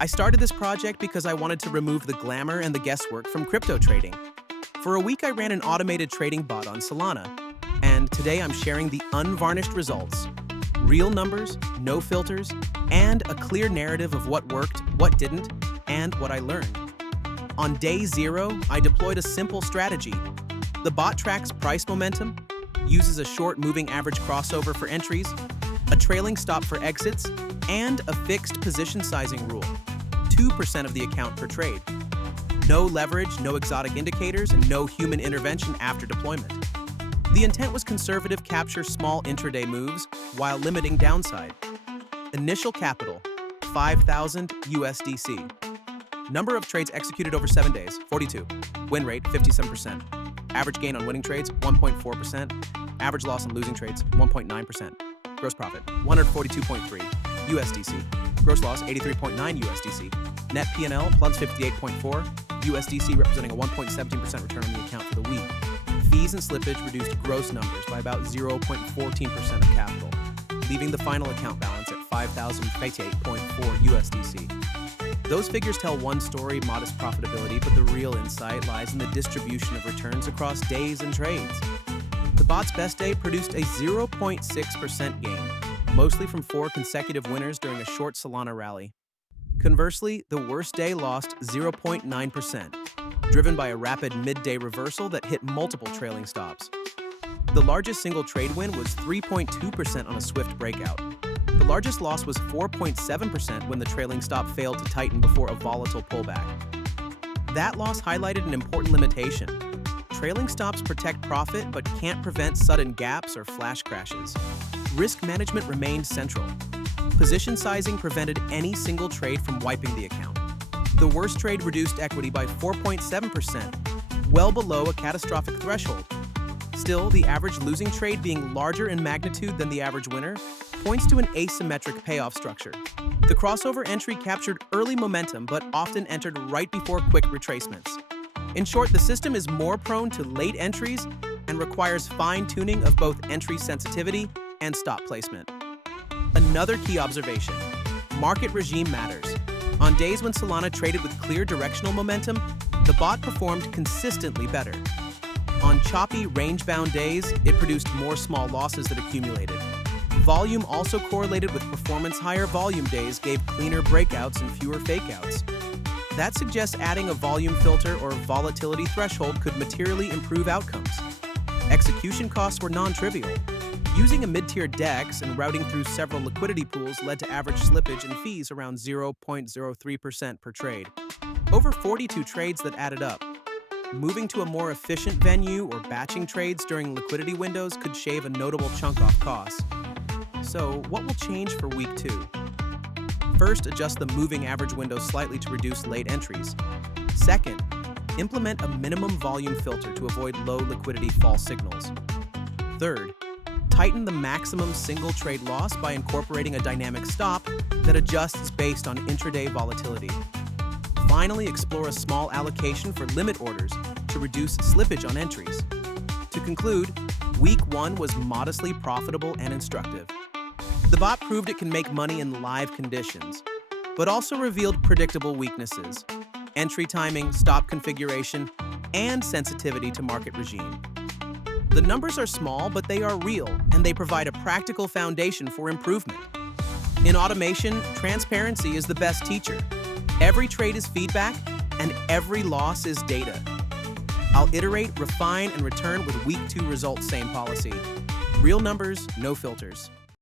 I started this project because I wanted to remove the glamour and the guesswork from crypto trading. For a week, I ran an automated trading bot on Solana, and today I'm sharing the unvarnished results. Real numbers, no filters, and a clear narrative of what worked, what didn't, and what I learned. On day 0, I deployed a simple strategy. The bot tracks price momentum, uses a short moving average crossover for entries, a trailing stop for exits, and a fixed position sizing rule, 2% of the account per trade. No leverage, no exotic indicators, and no human intervention after deployment. The intent was conservative, capture small intraday moves while limiting downside. Initial capital, 5,000 USDC. Number of trades executed over 7 days, 42. Win rate, 57%. Average gain on winning trades, 1.4%. Average loss on losing trades, 1.9%. Gross profit, 142.3 USDC. Gross loss, 83.9 USDC. Net P&L, plus 58.4 USDC, representing a 1.17% return on the account for the week. Fees and slippage reduced gross numbers by about 0.14% of capital, leaving the final account balance at 5,058.4 USDC. Those figures tell one story, modest profitability, but the real insight lies in the distribution of returns across days and trades. The bot's best day produced a 0.6% gain, mostly from 4 consecutive winners during a short Solana rally. Conversely, the worst day lost 0.9%, driven by a rapid midday reversal that hit multiple trailing stops. The largest single trade win was 3.2% on a swift breakout. The largest loss was 4.7% when the trailing stop failed to tighten before a volatile pullback. That loss highlighted an important limitation. Trailing stops protect profit but can't prevent sudden gaps or flash crashes. Risk management remained central. Position sizing prevented any single trade from wiping the account. The worst trade reduced equity by 4.7%, well below a catastrophic threshold. Still, the average losing trade being larger in magnitude than the average winner points to an asymmetric payoff structure. The crossover entry captured early momentum but often entered right before quick retracements. In short, the system is more prone to late entries and requires fine-tuning of both entry sensitivity and stop placement. Another key observation: market regime matters. On days when Solana traded with clear directional momentum, the bot performed consistently better. On choppy, range-bound days, it produced more small losses that accumulated. Volume also correlated with performance. Higher volume days gave cleaner breakouts and fewer fakeouts. That suggests adding a volume filter or volatility threshold could materially improve outcomes. Execution costs were non-trivial. Using a mid-tier DEX and routing through several liquidity pools led to average slippage and fees around 0.03% per trade. Over 42 trades that added up. Moving to a more efficient venue or batching trades during liquidity windows could shave a notable chunk off costs. So, what will change for week 2? First, adjust the moving average window slightly to reduce late entries. Second, implement a minimum volume filter to avoid low liquidity false signals. Third, tighten the maximum single trade loss by incorporating a dynamic stop that adjusts based on intraday volatility. Finally, explore a small allocation for limit orders to reduce slippage on entries. To conclude, week 1 was modestly profitable and instructive. The bot proved it can make money in live conditions, but also revealed predictable weaknesses: entry timing, stop configuration, and sensitivity to market regime. The numbers are small, but they are real, and they provide a practical foundation for improvement. In automation, transparency is the best teacher. Every trade is feedback, and every loss is data. I'll iterate, refine, and return with week 2 results, same policy. Real numbers, no filters.